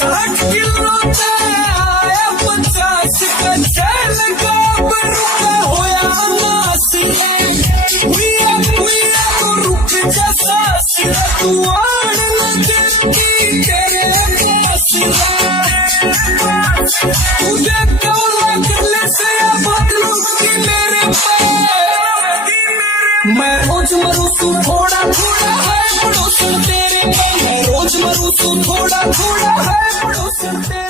60 kilo ते आया 50 का चैन का बरुका होया नासिया हुआ तो रुक जा सासिया तू आड़ लगे तेरे पासिया तुझे कौला गले से बदलू की मेरे मैं रोज मरू तू थोड़ा थोड़ा है पड़ोसन तेरे पे मैं रोज मरू तू थोड़ा थोड़ा है पड़ोसन तेरे